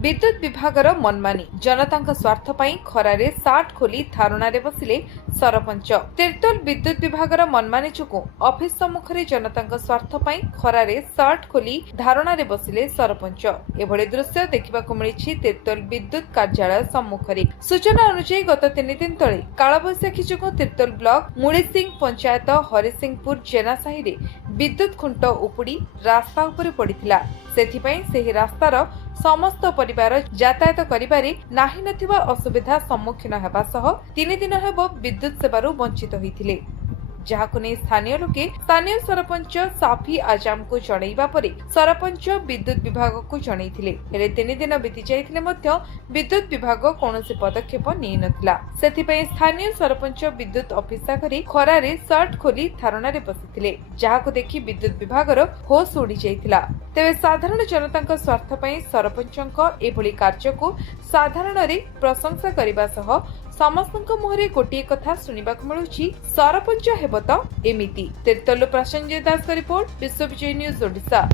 विद्युत विभागर मनमानी जनता स्वार्थ पई खरारे सार्ट खोली धारणा बसिले सरपंच। तिर्तोल विद्युत विभागर मनमानी जोगु ऑफिस सम्मुख में जनता स्वार्थ पई खरारे सार्ट खोली धारणा बसिले सरपंच। एभली दृश्य देखा मिली तिर्तोल विद्युत कार्यालय सम्मुख में। सूचना अनुसार गत 3 दिन तले कालबैशाखी जोगु तिर्तोल ब्लॉक मुड़ीसिंह पंचायत हरिसिंहपुर जेनासाही रे विद्युत खुंट उपुड़ी रास्ता उपरे पड़िथिला। सेथिपई सेही रास्तार समस्त परिवार यातायात करिबारे नाही नथिबा असुविधा सम्मुखीन हेबा सह 3 दिन हेब विद्युत सेवारू वंचित होइथिले, जहाकु नै स्थानीय लोके स्थानीय सरपंच साफी आजाम को जणाइबा परे सरपंच विद्युत विभाग को जणाइथिले। हेले 3 दिन बीती जाइथिले मध्य विद्युत विभाग कोनोसी पदक्षेप नै नथिला। सेथिपई स्थानीय सरपंच विद्युत ऑफिस आगरे खरारे सर्ट खोली धारणा रे बसिथिले, जहाकु देखि विद्युत विभागर होश उड़ी जाइथिला। तेबे साधारण जनता स्वार्थ पई सरपंचक एभली कार्य को साधारण रे प्रशंसा करिबा सह समस्त मुहरे गोटे कथा सुनिबाक मिलुछि, सरपंच हेब त एमिति। तिर्तोल प्रसंजय दास का रिपोर्ट, विश्व विजय न्यूज ओडिशा।